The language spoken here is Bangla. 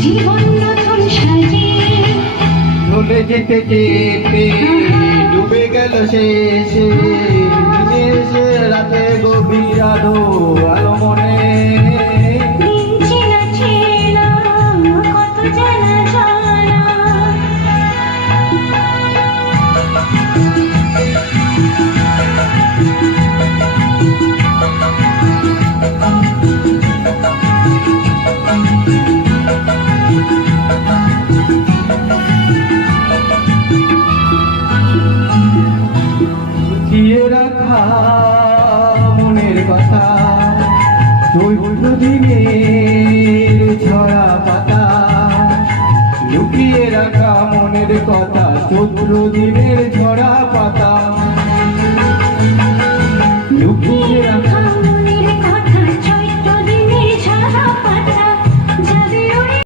জীবন নতুন সাজে চলে যেতে যেতে ডুবে গেল শেষে এসে রাতে গভীর আলো আলো মনে দিন চেনা চেনা কত জানা জানা লুকিয়ে রাখা মনের কথা চৈত্র দিনের ছড়া পাতা লুকিয়ে রাখা মনের কথা চৈত্র দিনের ছড়া পাতা